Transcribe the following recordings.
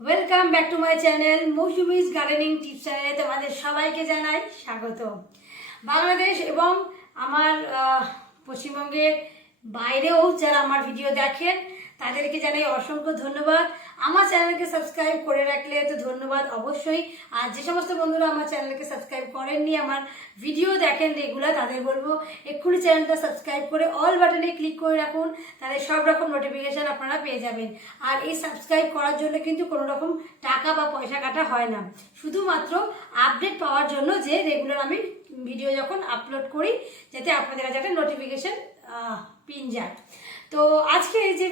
Welcome back to my channel Mousumi's gardening tips চ্যানেলে তোমাদের সবাইকে জানাই স্বাগত বাংলাদেশ এবং আমার পশ্চিমবঙ্গের বাইরেও যারা আমার ভিডিও দেখেন, তাদেরকে জানাই অসংখ্য ধন্যবাদ। আমার চ্যানেলকে সাবস্ক্রাইব করে রাখলে তো ধন্যবাদ অবশ্যই। আর যে সমস্ত বন্ধুরা আমার চ্যানেলকে সাবস্ক্রাইব করেননি, আমার ভিডিও দেখেন রেগুলার, তাদের বলব এক্ষুনি চ্যানেলটা সাবস্ক্রাইব করে অল বাটনে ক্লিক করে রাখুন, তাহলে সব রকম নোটিফিকেশান আপনারা পেয়ে যাবেন। আর এই সাবস্ক্রাইব করার জন্য কিন্তু কোনো রকম টাকা বা পয়সা কাটা হয় না। শুধুমাত্র আপডেট পাওয়ার জন্য যে রেগুলার আমি ভিডিও যখন আপলোড করি, যাতে আপনাদের কাছে একটা নোটিফিকেশান পিন যায়। তো আজকে এই যে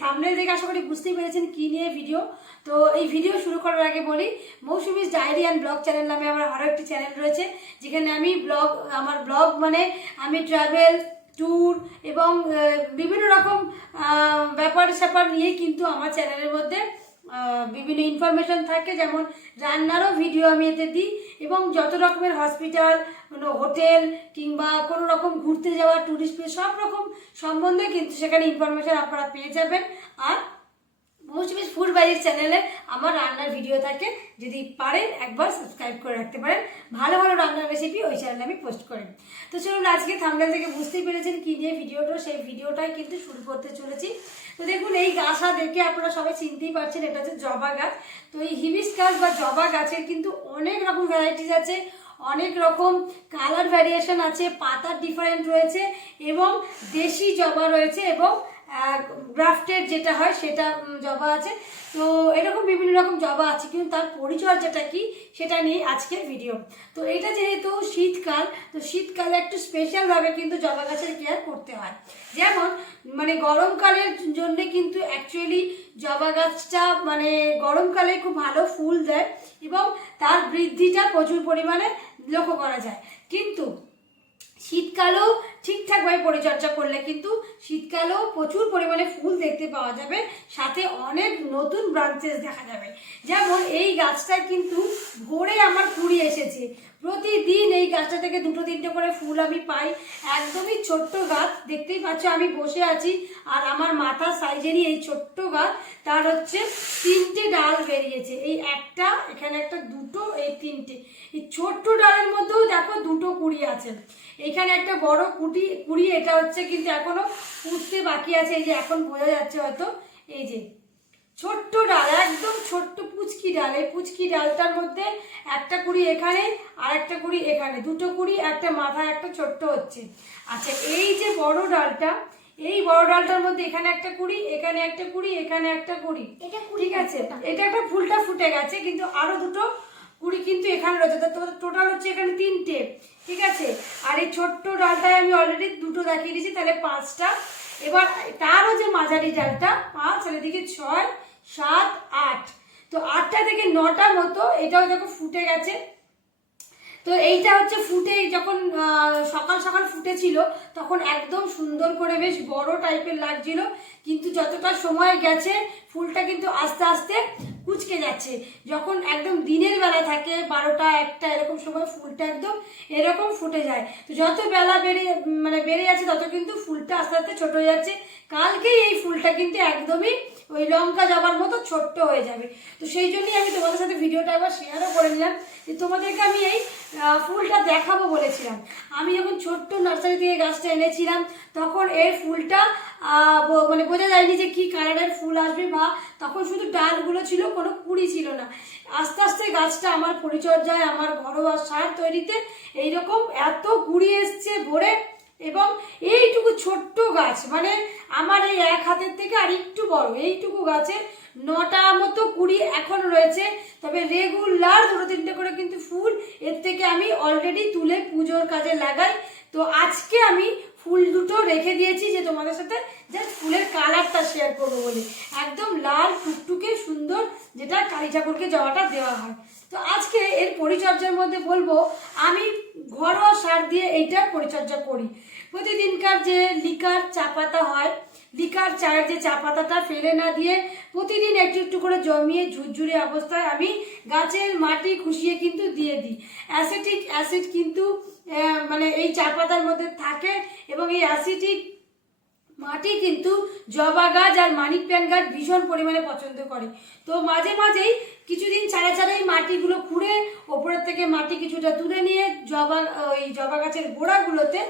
থামনেল দেখে আশা করি বুঝতেই পেরেছেন কি নিয়ে ভিডিও তো এই ভিডিও শুরু করার আগে বলি Mousumi's diary and blog channel নামে আমার আরও একটি চ্যানেল রয়েছে, যেখানে আমি ব্লগ আমার ব্লগ মানে আমি ট্রাভেল ট্যুর এবং বিভিন্ন রকম ব্যাপার স্যাপার নিয়ে কিন্তু আমার চ্যানেলের মধ্যে বিভিন্ন ইনফরমেশন থাকে, যেমন রান্নারও ভিডিও আমি এতে দিই এবং যত রকমের হসপিটাল হোটেল কিংবা কোনো রকম ঘুরতে যাওয়া ট্যুরিস্ট প্লেস সব রকম সম্বন্ধে কিন্তু সেখানে ইনফরমেশন আপনারা পেয়ে যাবেন। আর মৌসুমি ফুড বাইরের চ্যানেলে আমার রান্নার ভিডিও থাকে, যদি পারেন একবার সাবস্ক্রাইব করে রাখতে পারেন। ভালো ভালো রান্নার রেসিপি ওই চ্যানেলে আমি পোস্ট করি। তো চলুন আজকে থামনেল থেকে বুঝতেই পেরেছেন কী নিয়ে ভিডিওটা সেই ভিডিওটাই কিন্তু শুরু করতে চলেছি। তো দেখুন, এই গাছা দেখে আপনারা সবাই চিনতেই পারছেন, এটা হচ্ছে জবা গাছ। তো এই হিবিস গাছ বা জবা গাছের কিন্তু অনেক রকম ভ্যারাইটিস আছে। অনেক রকম কালার ভ্যারিয়েশন আছে পাতার ডিফারেন্ট রয়েছে এবং দেশি জবা রয়েছে এবং গ্রাফটেড যেটা হয় সেটা জবা আছে। তো এরকম বিভিন্ন রকম জবা আছে, কিন্তু তার পরিচর্যাটা কি, সেটা নিয়ে আজকের ভিডিও তো এটা যেহেতু শীতকাল, তো শীতকালে একটু স্পেশালভাবে কিন্তু জবা গাছের কেয়ার করতে হয়। যেমন মানে গরমকালের জন্য কিন্তু অ্যাকচুয়ালি জবা গাছটা মানে গরমকালে খুব ভালো ফুল দেয় এবং তার বৃদ্ধিটা প্রচুর পরিমাণে লক্ষ্য করা যায়। কিন্তু শীতকালেও ঠিকঠাকভাবে পরিচর্যা করলে কিন্তু শীতকালেও প্রচুর পরিমাণে ফুল দেখতে পাওয়া যাবে। সাথে অনেক নতুন ব্রাঞ্চেস দেখা যাবে। যেমন এই গাছটা কিন্তু ভোরে আমার কুড়ি এসেছে। প্রতিদিন এই গাছটা থেকে দুটো তিনটে করে ফুল আমি পাই। একদমই ছোট্ট গাছ, দেখতেই পাচ্ছ আমি বসে আছি। আর আমার মাথার সাইজেরই এই ছোট্ট গাছ, তার হচ্ছে তিনটে ডাল বেরিয়েছে। এই একটা, এখানে একটা দুটো, এই তিনটে। এই ছোট্ট ডালের মধ্যেও দেখো দুটো কুড়ি আছে। এখানে একটা বড় কুটি, কুড়ি, এটা হচ্ছে কিন্তু এখনও পুষতে বাকি আছে। এই যে এখন বোঝা যাচ্ছে হয়তো। এই যে ছোট্ট ডাল একদম ছোট্ট পুচকি ডাল। এই পুচকি ডালটার মধ্যে একটা কুড়ি এখানে আর একটা কুড়ি এখানে। দুটো কুড়ি একটা মাথা একটা ছোট্ট হচ্ছে। আচ্ছা এই যে বড় ডালটা এই বড় ডালটার মধ্যে এখানে একটা কুড়ি এখানে একটা কুড়ি এখানে একটা কুড়ি। ঠিক আছে? এটা একটা ফুলটা ফুটে গেছে কিন্তু আরও দুটো কুড়ি কিন্তু এখানে রয়েছে। টোটাল হচ্ছে এখানে তিনটে। ঠিক আছে? আর এই ছোট্ট ডালটায় আমি অলরেডি দুটো দেখিয়ে দিয়েছি তাহলে পাঁচটা। এবার তারও যে মাঝারি ডালটা পাঁচ আর এদিকে ছয় সাত আট। তো আটটা থেকে নটা মতো এটাও দেখো ফুটে গেছে। তো এইটা হচ্ছে ফুটে যখন সকাল সকাল ফুটেছিল, তখন একদম সুন্দর করে বেশ বড় টাইপের লাগছিল। কিন্তু যতটা সময় গেছে, ফুলটা কিন্তু আস্তে আস্তে কুচকে যাচ্ছে। যখন একদম দিনের বেলা থাকে, বারোটা, একটা, এরকম সময় ফুলটা একদম এরকম ফুটে যায়। তো যত বেলা বেড়ে মানে বেড়ে যাচ্ছে, তত কিন্তু ফুলটা আস্তে আস্তে ছোট হয়ে যাচ্ছে। কালকেই এই ফুলটা কিন্তু একদমই ওই লঙ্কা জবার মতো ছোট্ট হয়ে যাবে। তো সেই জন্যই আমি তোমাদের সাথে ভিডিওটা একবার শেয়ারও করে নিলাম। যে তোমাদেরকে আমি এই ফুলটা দেখাবো বলেছিলাম। আমি যখন ছোট্ট নার্সারি থেকে গাছটা এনেছিলাম, তখন এর ফুলটা মানে বোঝা যায়নি যে কী কালারের ফুল আসবে বা তখন শুধু ডালগুলো ছিল, কোনো কুড়ি ছিল না। আস্তে আস্তে গাছটা আমার পরিচর্যায়, আমার ঘরোয়া সার তৈরিতে এইরকম এত কুড়ি এসছে ভরে। এবং এইটুকু ছোট্ট গাছ মানে আমার এই এক হাতের থেকে আর একটু বড়, এইটুকু গাছে নটা মতো কুড়ি এখন রয়েছে। তবে রেগুলার দুটো তিনটে করে কিন্তু ফুল, এর থেকে আমি অলরেডি তুলে পুজোর কাজে লাগাই। তো আজকে আমি ফুল দুটো রেখে দিয়েছি যে তোমাদের সাথে জাস্ট ফুলের কালারটা শেয়ার করব বলে। একদম লাল, টুকটুকে সুন্দর, যেটা কালী ঠাকুরকে জবাটা দেওয়া হয়। তো আজকে এর পরিচর্যার মধ্যে বলব, আমি ঘরোয়া সার দিয়ে এইটার পরিচর্যা করি। প্রতিদিনকার যে লিকার চা পাতা হয়, লিকার চায়ের যে চা পাতাটা ফেলে না দিয়ে প্রতিদিন একটু একটু করে জমিয়ে ঝুরঝুরে অবস্থায় আমি গাছের মাটি খুশিয়ে কিন্তু দিয়ে দিই। অ্যাসিটিক অ্যাসিড কিন্তু মানে এই চা পাতার মধ্যে থাকে এবং এই অ্যাসিটিক মাটি কিন্তু জবা গাছ আর মানিক প্ল্যান্ট গাছ ভীষণ পরিমাণে পছন্দ করে। তো মাঝে মাঝেই কিছুদিন ছাড়া ছাড়াই মাটিগুলো খুঁড়ে ওপরের থেকে মাটি কিছুটা তুলে নিয়ে জবা, ওই জবা গাছের গোড়াগুলোতে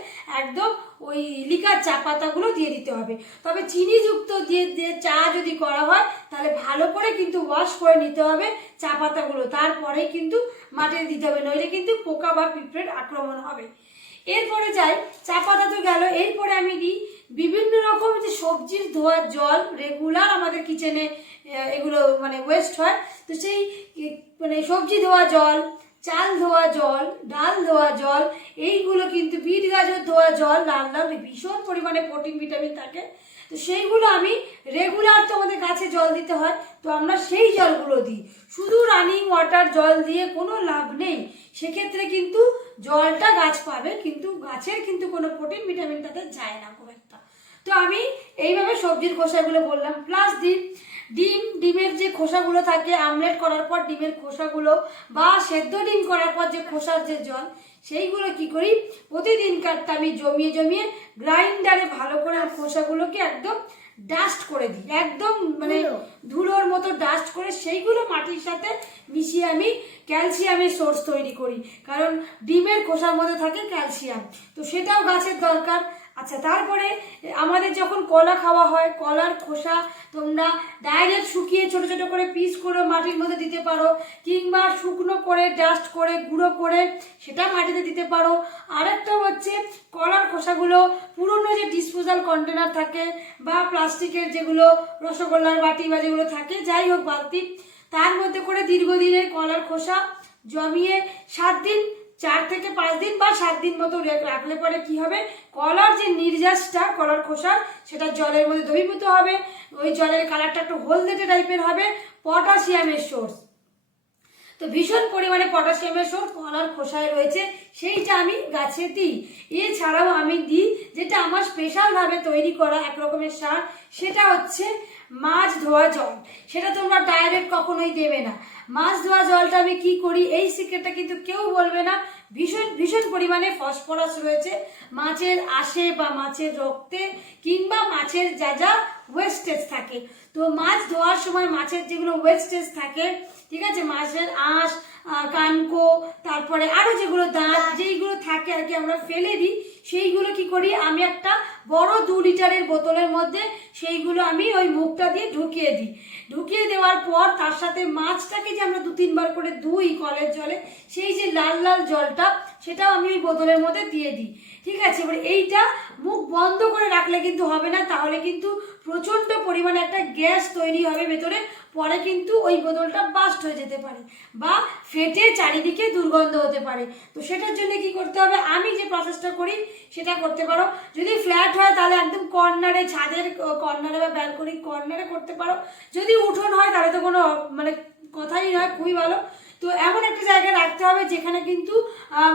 একদম ওই লিকার চা পাতাগুলো দিয়ে দিতে হবে। তবে চিনিযুক্ত দিয়ে দিয়ে চা যদি করা হয়, তাহলে ভালো করে কিন্তু ওয়াশ করে নিতে হবে চা পাতাগুলো। তারপরেই কিন্তু মাটিতে দিতে হবে, নইলে কিন্তু পোকা বা পিঁপড়ের আক্রমণ হবে। এরপরে যাই, চা পাতা তো গেল। এরপরে আমি দিই বিভিন্ন রকম যে সবজির ধোয়ার জল রেগুলার আমাদের কিচেনে এগুলো মানে ওয়েস্ট হয়। তো সেই মানে সবজি ধোয়া জল, চাল ধোয়া জল, ডাল ধোয়া জল, এইগুলো কিন্তু বিট গাজর ধোয়া জল লাল লাল ভীষণ পরিমাণে প্রোটিন ভিটামিন থাকে। তো সেইগুলো আমি রেগুলার তো আমাদের গাছে জল দিতে হয়। তো আমরা সেই জলগুলো দিই। শুধু রানিং ওয়াটার জল দিয়ে কোনো লাভ নেই। সেক্ষেত্রে কিন্তু জলটা গাছ পাবে, কিন্তু গাছের কিন্তু কোনো প্রোটিন ভিটামিন তাতে যায় না খুব একটা। তো আমি এইভাবে সবজির খোসাগুলো বললাম। প্লাস ডিম ডিম, ডিমের যে খোসাগুলো থাকে, আমলেট করার পর ডিমের খোসাগুলো বা সেদ্ধ ডিম করার পর যে খোসার যে জল সেইগুলো কি করি? প্রতিদিনকারটা আমি জমিয়ে জমিয়ে গ্রাইন্ডারে ভালো করে খোসাগুলোকে একদম ডাস্ট করে দিই। একদম মানে ধুলোর মতো ডাস্ট করে সেইগুলো মাটির সাথে মিশিয়ে আমি ক্যালসিয়ামের সোর্স তৈরি করি। কারণ ডিমের খোসার মধ্যে থাকে ক্যালসিয়াম। তো সেটাও গাছের দরকার। আচ্ছা তারপরে আমাদের যখন কলা খাওয়া হয়, কলার খোসা তোমরা ডাইরেক্ট শুকিয়ে ছোট ছোট করে পিস করে মাটির মধ্যে দিতে পারো কিংবা শুকনো করে ডাস্ট করে, গুঁড়ো করে সেটা মাটিতে দিতে পারো। আরেকটা হচ্ছে কলার খোসাগুলো পুরনো যে ডিসপোজাল কন্টেনার থাকে বা প্লাস্টিকের যেগুলো রসগোল্লার বাটি বা যেগুলো থাকে, যাই হোক বালতি, তার মধ্যে করে দীর্ঘদিনের কলার খোসা জমিয়ে সাত দিন চার থেকে পাঁচ দিন বা সাত দিন মতো রাখলে পরে কি হবে? কলার যে নির্যাসটা, কলার খোসা, সেটা জলের মধ্যে দ্রবীভূত হবে। ওই জলের কালারটা একটু হলদেটে টাইপের হবে। পটাশিয়ামের সোর্স। তো ভীষণ পরিমাণে পটাশিয়ামের সোর্স কলার খোসায় রয়েছে, সেইটা আমি গাছে দিই। এছাড়াও আমি দিই যেটা আমার স্পেশালভাবে তৈরি করা এক রকমের সার সেটা হচ্ছে মাছ ধোয়া জল। সেটা তোমরা ডাইরেক্ট কখনোই দেবে না। মাছ ধোয়া জলটা আমি কি করি? এই সিক্রেটটা কিন্তু কেউ বলবে না। ভীষণ ভীষণ পরিমাণে ফসফরাস রয়েছে। মাছের আশে বা মাছের রক্তে কিংবা মাছের যা যা ওয়েস্টেজ থাকে। তো মাছ ধোয়ার সময় মাছের যেগুলো ওয়েস্টেজ থাকে, ঠিক আছে? মাছের আঁশ কানকো, তারপরে আরও যেগুলো দাঁত, যেইগুলো থাকে আর কি আমরা ফেলে দিই, সেইগুলো কি করি? আমি একটা বড় দু লিটারের বোতলের মধ্যে সেইগুলো আমি ওই মুখটা দিয়ে ঢুকিয়ে দিই। ঢুকিয়ে দেওয়ার পর তার সাথে মাছটাকে যে আমরা দু তিনবার করে ধুই কলের জলে, সেই যে লাল লাল জলটা সেটাও আমি ওই বোতলের মধ্যে দিয়ে দিই। ঠিক আছে? এবার এইটা মুখ বন্ধ করে রাখলে কিন্তু হবে না, তাহলে কিন্তু প্রচণ্ড পরিমাণে একটা গ্যাস তৈরি হবে ভেতরে, পরে কিন্তু ওই বোতলটা বাস্ট হয়ে যেতে পারে বা ফেটে চারিদিকে দুর্গন্ধ হতে পারে। তো সেটার জন্য কি করতে হবে? আমি যে প্রসেসটা করি, সেটা করতে পারো। যদি ফ্ল্যাট হয়, তাহলে একদম কর্নারে, ছাদের কর্নারে বা ব্যালকনি কর্নারে করতে পারো। যদি উঠোন হয়, তাহলে তো কোনো মানে কথাই নয়, খুবই ভালো। তো এমন একটা জায়গায় রাখতে হবে যেখানে কিন্তু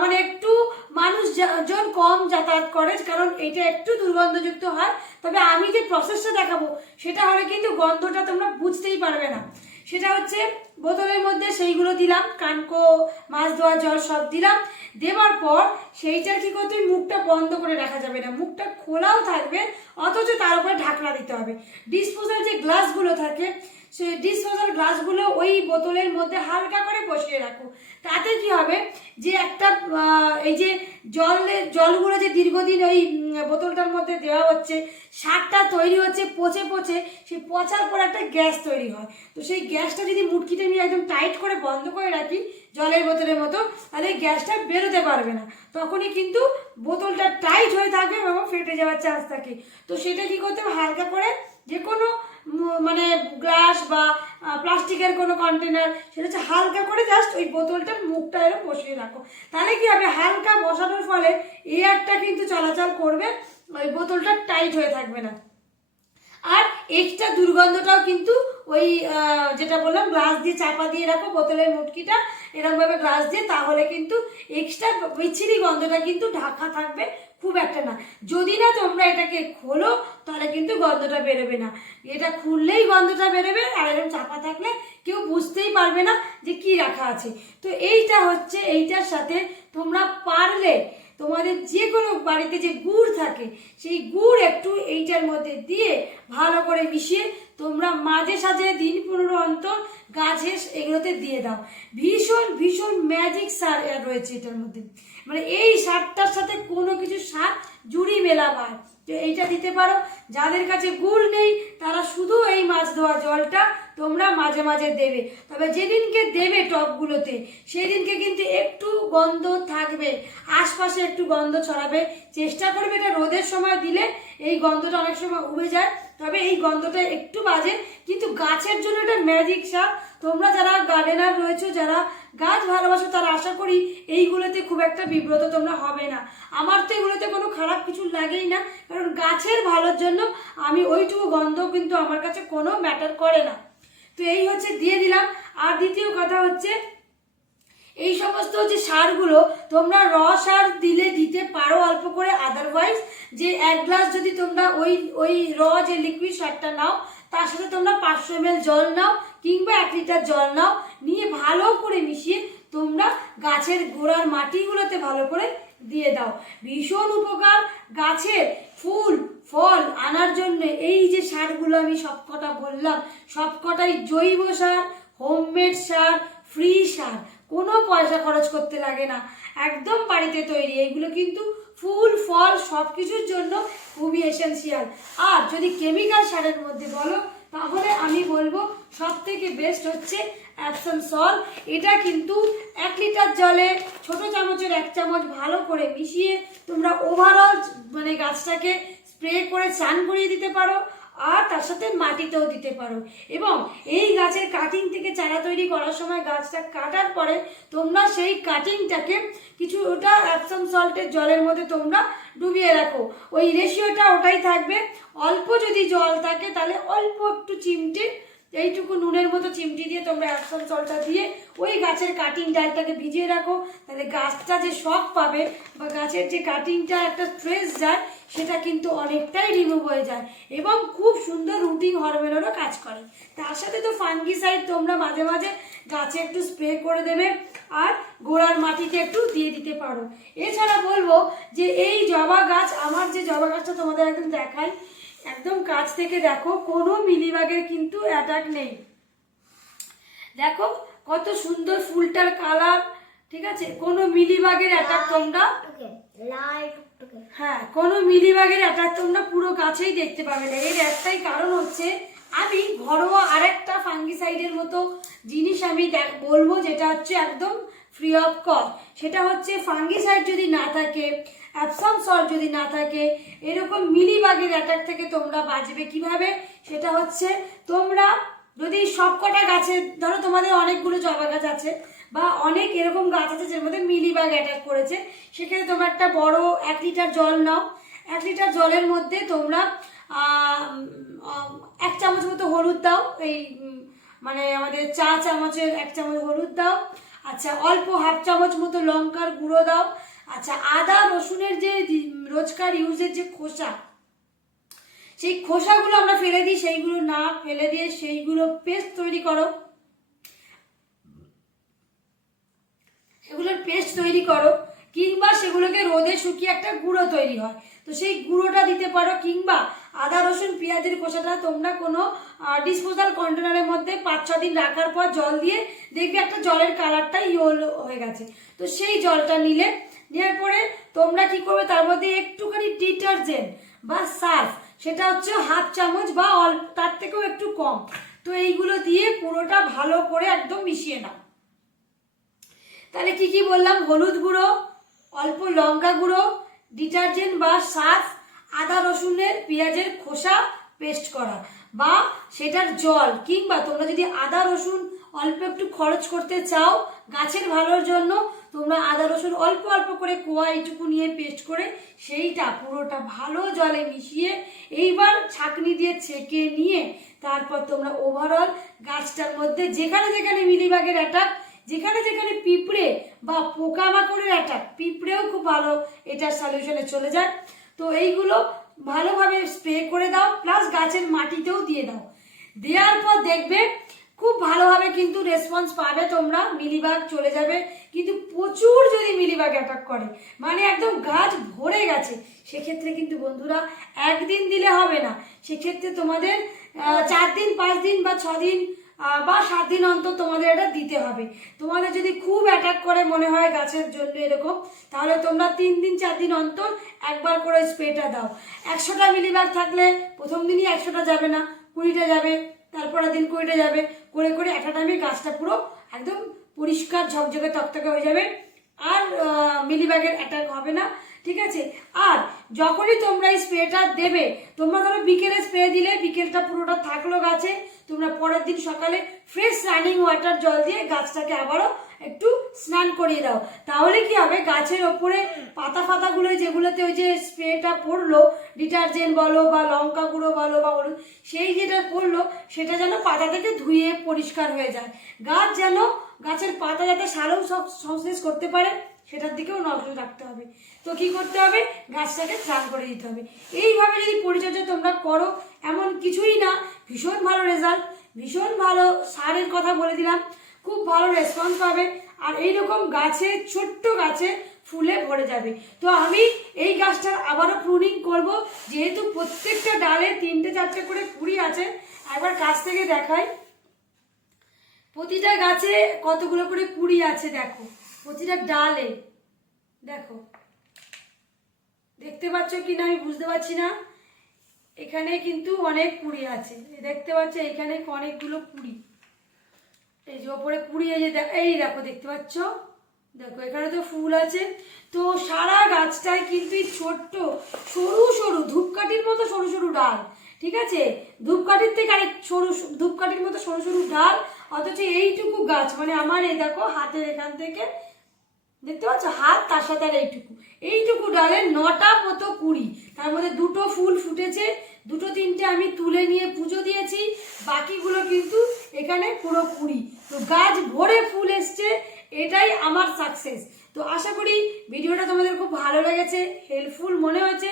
মানে একটু মানুষ জন কম যাতায়াত করে, কারণ এটা একটু দুর্গন্ধযুক্ত হয়। তবে আমি যে প্রসেসটা দেখাবো, সেটা হলে কিন্তু গন্ধটা তোমরা বুঝতেই পারবে না। সেটা হচ্ছে বোতলের মধ্যে সেইগুলো দিলাম, কানকো, মাছ ধোয়া, জল সব দিলাম। দেওয়ার পর সেইটার কি করতে মুখটা বন্ধ করে রাখা যাবে না। মুখটা খোলাও থাকবে, অথচ তার উপরে ঢাকনা দিতে হবে। ডিসপোজাল যে গ্লাসগুলো থাকে সেই ডিসপোজাল গ্লাসগুলো ওই বোতলের মধ্যে হালকা করে বসিয়ে রাখো। তাতে কি হবে? যে একটা এই যে জলের জলগুলো যে দীর্ঘদিন ওই বোতলটার মধ্যে দেওয়া হচ্ছে, সারটা তৈরি হচ্ছে পচে পচে সেই পচার পর একটা গ্যাস তৈরি হয়। তো সেই গ্যাসটা যদি মুটকিটা নিয়ে একদম টাইট করে বন্ধ করে রাখি জলের বোতলের মতো, তাহলে গ্যাসটা বেরোতে পারবে না। তখনই কিন্তু বোতলটা টাইট হয়ে থাকবে এবং ফেটে যাওয়ার চান্স থাকে। তো সেটা কি করতে হবে? হালকা করে যে কোনো মানে গ্লাস বা প্লাস্টিকের কোনো কন্টেনার সেটা হচ্ছে হালকা করে জাস্ট ওই বোতলটার মুখটা এরকম বসিয়ে রাখো। তাহলে কি হবে? হালকা বসানোর ফলে এয়ারটা কিন্তু চলাচল করবে, ওই বোতলটা টাইট হয়ে থাকবে না। আর এক্সট্রা দুর্গন্ধটাও কিন্তু ওই যেটা বললাম গ্লাস দিয়ে চাপা দিয়ে রাখো বোতলের মুটকিটা এরকমভাবে গ্লাস দিয়ে, তাহলে কিন্তু এক্সট্রা বিচ্ছিরি গন্ধটা কিন্তু ঢাকা থাকবে খুব একটা না। যদি না তোমরা এটাকে খোলো, তাহলে কিন্তু গন্ধটা বেরোবে না। এটা খুললেই গন্ধটা বেরোবে, আর এরকম চাপা থাকলে কেউ বুঝতেই পারবে না যে কি রাখা আছে। তো এইটা হচ্ছে, এইটার সাথে তোমরা পারলে, তোমাদের যে কোনো বাড়িতে যে গুড় থাকে, সেই গুড় একটু এইটার মধ্যে দিয়ে ভালো করে মিশিয়ে তোমরা মাঝে সাঝে দিন পনেরো অন্তর গাছে এগুলোতে দিয়ে দাও। ভীষণ ভীষণ ম্যাজিক সার রয়েছে এটার মধ্যে। মানে এই সারটার সাথে কোনো কিছু সার জুড়ি মেলা মেলাবার। তো এইটা দিতে পারো। যাদের কাছে গুড় নেই, তারা শুধু এই মাছ ধোয়া জলটা তোমরা মাঝে মাঝে দেবে। তবে যেদিনকে দেবে টবগুলোতে সেদিনকে কিন্তু একটু গন্ধ থাকবে। আশপাশে একটু গন্ধ ছড়াবে। চেষ্টা করবে এটা রোদের সময় দিলে এই গন্ধটা অনেক সময় উবে যায়। তবে এই গন্ধটা একটু বাজে। কিন্তু গাছের জন্য এটা ম্যাজিক সার। তোমরা যারা গার্ডেনার রয়েছো, যারা গাছ ভালোবাসো তার আশা করি এইগুলোতে খুব একটা বিব্রত তোমরা হবে না। আমার তো এগুলোতে কোনো খারাপ কিছু লাগেই না, কারণ গাছের ভালোর জন্য আমি ওইটুকু গন্ধ কিন্তু আমার কাছে কোনো ম্যাটার করে না। তো এই হচ্ছে দিয়ে দিলাম। আর দ্বিতীয় কথা হচ্ছে, এই সমস্ত যে সারগুলো তোমরা র সার দিলে দিতে পারো অল্প করে আদারওয়াইজ যে এক গ্লাস যদি তোমরা ওই ওই র যে লিকুইড সারটা নাও, তার সাথে তোমরা পাঁচশো এম জল নাও কিংবা এক লিটার জল নাও, নিয়ে ভালো করে মিশিয়ে তোমরা গাছের গোড়ার মাটিগুলোতে ভালো করে দিয়ে দাও। ভীষণ উপকার গাছের ফুল, ফল আনার জন্য। এই যে সারগুলো আমি সবকটা বললাম, সবকটাই জৈব সার হোমমেড সার ফ্রি সার। কোনো পয়সা খরচ করতে লাগে না। একদম বাড়িতে তৈরি। এগুলো কিন্তু ফুল, ফল সব কিছুর জন্য খুবই এসেন্সিয়াল আর যদি কেমিক্যাল সারের মধ্যে বলো, তাহলে আমি বলব সব থেকে বেস্ট হচ্ছে অ্যাপসন সল এটা কিন্তু এক লিটার জলে ছোট চামচের এক চামচ ভালো করে মিশিয়ে তোমরা ওভারঅল মানে গাছটাকে স্প্রে করে চান করিয়ে দিতে পারো। আর তার সাথে মাটিতেও দিতে পারো। এবং এই গাছের কাটিং থেকে চারা তৈরি করার সময় গাছটা কাটার পরে তোমরা সেই কাটিংটাকে কিছু ওটা অ্যাপসম সল্টের জলের মধ্যে তোমরা ডুবিয়ে রাখো। ওই রেশিওটা ওটাই থাকবে। অল্প যদি জল থাকে তাহলে অল্প একটু চিমটে এইটুকু নুনের মতো চিমটি দিয়ে তোমরা অ্যাপসম জলটা দিয়ে ওই গাছের কাটিং ডালটাকে ভিজিয়ে রাখো। তাহলে গাছটা যে শখ পাবে বা গাছের যে কাটিংটা একটা স্ট্রেস যায়, সেটা কিন্তু অনেকটাই রিমুভ হয়ে যায় এবং খুব সুন্দর রুটিং হরমোনেরও কাজ করে। তার সাথে তো ফাঙ্গিসাইড তোমরা মাঝে মাঝে গাছে একটু স্প্রে করে দেবে আর গোড়ার মাটিতে একটু দিয়ে দিতে পারো। এছাড়া বলব যে এই জবা গাছ, আমার যে জবা গাছটা তোমাদের একদম দেখাই একদম কাছ থেকে দেখো কোনো মিলিবাগের কিন্তু অ্যাটাক নেই। দেখো কত সুন্দর ফুলটার কালার ঠিক আছে? কোনো মিলিবাগের অ্যাটাক তোমরা হ্যাঁ কোনো মিলিবাগের অ্যাটাক তোমরা পুরো গাছেই দেখতে পাবে না। এর একটাই কারণ হচ্ছে আমি ঘরোয়া আরেকটা ফাঙ্গিসাইডের মতো জিনিস আমি দেখ- বলব যেটা হচ্ছে একদম ফ্রি অফ কস্ট সেটা হচ্ছে ফাঙ্গিসাইড যদি না থাকে অ্যাপসাম সল্ট যদি না থাকে, এরকম মিলিবাগের অ্যাটাক থেকে তোমরা বাঁচবে কীভাবে? সেটা হচ্ছে, তোমরা যদি সবকটা গাছে, ধরো তোমাদের অনেকগুলো জবা গাছ আছে, বা অনেক এরকম গাছ আছে যার মধ্যে মিলিবাগ অ্যাটাক করেছে, সেক্ষেত্রে তোমরা একটা বড় এক লিটার জল নাও। এক লিটার জলের মধ্যে তোমরা এক চামচ মতো হলুদ দাও, এই মানে আমাদের চা চামচের এক চামচ হলুদ দাও। আচ্ছা অল্প হাফ চামচ মতো লঙ্কার গুঁড়ো দাও। আচ্ছা আদা, রসুনের যে রোজকার ইউজের যে খোসা, সেই খোসাগুলো আমরা ফেলে দিই, সেইগুলো না ফেলে দিয়ে সেইগুলো পেস্ট তৈরি করো। সেগুলোর পেস্ট তৈরি করো, কিংবা সেগুলোকে রোদে শুকিয়ে একটা গুঁড়ো তৈরি হয়। তো সেই গুঁড়োটা দিতে পারো, কিংবা আদা, রসুন, পেঁয়াজের খোসাটা তোমরা কোনো ডিসপোজাল কন্টেনারের মধ্যে পাঁচ, ছ দিন রাখার পর জল দিয়ে দেখবে একটা জলের কালারটা ইয়েলো হয়ে গেছে। তো সেই জলটা নিলে নেওয়ার পরে তোমরা কি করবে? তার মধ্যে একটুখানি ডিটারজেন্ট বা সার্ফ, সেটা হচ্ছে হাফ চামচ বা অল্প, তার থেকেও একটু কম। তো এইগুলো দিয়ে পুরোটা ভালো করে একদম মিশিয়ে নাও। তাহলে কি কি বললাম? হলুদ গুঁড়ো, অল্প লঙ্কা গুঁড়ো, ডিটারজেন্ট বা সার্ফ, আদা রসুনের পেঁয়াজের খোসা পেস্ট করা বা সেটার জল, কিংবা তোমরা যদি আদা রসুন অল্প একটু খরচ করতে চাও গাছের ভালোর জন্য, তোমরা আদা, রসুন অল্প অল্প করে কোয়া এইটুকু নিয়ে পেস্ট করে সেইটা পুরোটা ভালো জলে মিশিয়ে এইবার ছাঁকনি দিয়ে ছেঁকে নিয়ে তারপর তোমরা ওভারঅল গাছটার মধ্যে যেখানে যেখানে মিলিবাগের অ্যাটাক যেখানে যেখানে পিঁপড়ে বা পোকামাকড়ের অ্যাটাক পিঁপড়েও খুব ভালো এটার সলিউশনে চলে যায়। তো এইগুলো ভালোভাবে স্প্রে করে দাও প্লাস গাছের মাটিতেও দিয়ে দাও। দেওয়ার পর দেখবে খুব ভালোভাবে কিন্তু রেসপন্স পাবে তোমরা, মিলিবাগ চলে যাবে। কিন্তু প্রচুর যদি মিলিবাগ অ্যাটাক করে মানে একদম গাছ ভরে গেছে, সেক্ষেত্রে কিন্তু বন্ধুরা একদিন দিলে হবে না। সেক্ষেত্রে তোমাদের চার দিন, পাঁচ দিন বা ছ দিন বা সাত দিন অন্তর তোমাদের এটা দিতে হবে। তোমাদের যদি খুব অ্যাটাক করে মনে হয় গাছের জন্য এরকম, তাহলে তোমরা তিন দিন, চার দিন অন্তর একবার করে স্প্রেটা দাও। একশোটা মিলিবাগ থাকলে প্রথম দিনই একশোটা যাবে না, কুড়িটা যাবে, তারপরের দিন কুড়িটা যাবে। করে করে একটা টাইমে গাছটা পুরো একদম পরিষ্কার ঝকঝকে তকতকে হয়ে যাবে। আর মিলিব্যাগের অ্যাটাক হবে না। ঠিক আছে? আর যখনই তোমরা এই স্প্রেটা দেবে, তোমরা ধরো বিকেলে স্প্রে দিলে, বিকেলটা পুরোটা থাকল গাছে, তোমরা পরের দিন সকালে ফ্রেশ রানিং ওয়াটার জল দিয়ে গাছটাকে আবারও একটু স্নান করিয়ে দাও। তাহলে কি হবে? গাছের ওপরে পাতা ফাতাগুলো যেগুলোতে ওই যে স্প্রেটা পড়ল, ডিটারজেন্ট বলো বা লঙ্কা গুঁড়ো বলো বা হলুদ, সেই যেটা পড়ল, সেটা যেন পাতা থেকে ধুয়ে পরিষ্কার হয়ে যায়। গাছ যেন গাছের পাতা যাতে সারও সব সংশ্লেষ করতে পারে সেটার দিকেও নজর রাখতে হবে। তো কি করতে হবে? গাছটাকে স্নান করে দিতে হবে। এইভাবে যদি পরিচর্যা তোমরা করো, এমন কিছুই না। ভীষণ ভালো রেজাল্ট ভীষণ ভালো সারের কথা বলে দিলাম। খুব ভালো রেসপন্স পাবে। আর এইরকম গাছে, ছোট্ট গাছে ফুলে ভরে যাবে। তো আমি এই গাছটার আবারও প্রুনিং করব। যেহেতু প্রত্যেকটা ডালে তিনটে, চারটে করে কুড়ি আছে, একবার কাছ থেকে দেখাই। প্রতিটা গাছে কতগুলো করে কুড়ি আছে দেখো। প্রতিটা ডালে। দেখো। দেখতে পাচ্ছ কি না আমি বুঝতে পারছি না। এখানে কিন্তু অনেক কুড়ি আছে। দেখতে পাচ্ছ, এখানে অনেকগুলো কুড়ি। এই যে ওপরে কুড়ি, এই যে এই দেখো, দেখতে পাচ্ছ? দেখো, এখানে তো ফুল আছে। তো সারা গাছটায় কিন্তু ছোট্ট, সরু সরু, ধূপকাঠির মতো সরু সরু ডাল। ঠিক আছে? ধূপকাঠির থেকে আরেক সরু- ধূপকাঠির মতো সরু সরু ডাল। অথচ এইটুকু গাছ মানে আমার এই দেখো, হাতের এখান থেকে দেখতে পাচ্ছ? হাত তার সাথে আর এইটুকু। এইটুকু ডালে নটা মতো কুড়ি। তার মধ্যে দুটো ফুল ফুটেছে। দুটো তিনটে আমি তুলে নিয়ে পুজো দিয়েছি। বাকিগুলো কিন্তু এখানে পুরো কুড়ি। তো গাছ ভরে ফুল এসছে। এটাই আমার সাকসেস তো আশা করি ভিডিওটা তোমাদের খুব ভালো লেগেছে হেল্পফুল মনে হয়েছে।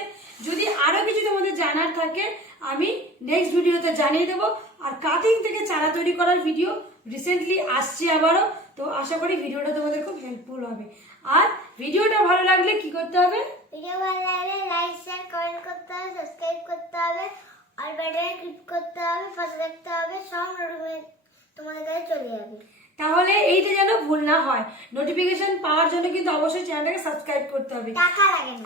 যদি আরও কিছু তোমাদের জানার থাকে, আমি নেক্সট ভিডিওতে জানিয়ে দেবো। আর কাটিং থেকে চারা তৈরি করার ভিডিও রিসেন্টলি আসছে আবারও তো আশা করি ভিডিওটা তোমাদের খুব হেল্পফুল হবে। আর ভিডিওটা ভালো লাগলে কি করতে হবে? ভিডিও ভালো লাগলে লাইক শেয়ার কমেন্ট করতে হবে সাবস্ক্রাইব করতে হবে আর বাটনে ক্লিক করতে হবে পাশে দেখতে হবে সব নোটিফিকেশন তোমাদের কাছে চলে যাবে। তাহলে এইটা যেন ভুল না হয়। নোটিফিকেশন পাওয়ার জন্য কিন্তু অবশ্যই চ্যানেলটাকে সাবস্ক্রাইব করতে হবে। টাকা লাগে না।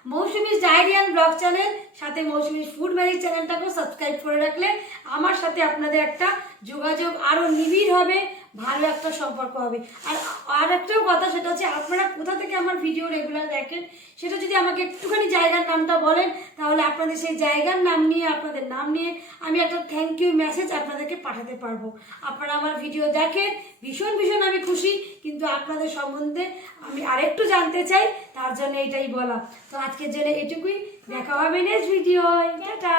আর Mousumi's diary and blog channel, সাথে মৌসুমিস ফুড ম্যাজিক চ্যানেলটাকেও সাবস্ক্রাইব করে রাখলে আমার সাথে আপনাদের একটা যোগাযোগ আরও নিবিড় হবে, ভালো একটা সম্পর্ক হবে। আর আর একটাও কথা, সেটা হচ্ছে আপনারা কোথা থেকে আমার ভিডিও রেগুলার দেখেন, সেটা যদি আমাকে একটুখানি জায়গার নামটা বলেন, তাহলে আপনাদের সেই জায়গার নাম নিয়ে, আপনাদের নাম নিয়ে আমি একটা থ্যাংক ইউ মেসেজ আপনাদেরকে পাঠাতে পারব। আপনারা আমার ভিডিও দেখেন ভীষণ ভীষণ আমি খুশি। কিন্তু আপনাদের সম্বন্ধে আমি আরেকটু জানতে চাই, তার জন্য এটাই বলা। তো আজকের জন্য এটুকুই। দেখা হবে নেক্সট ভিডিও টাটা!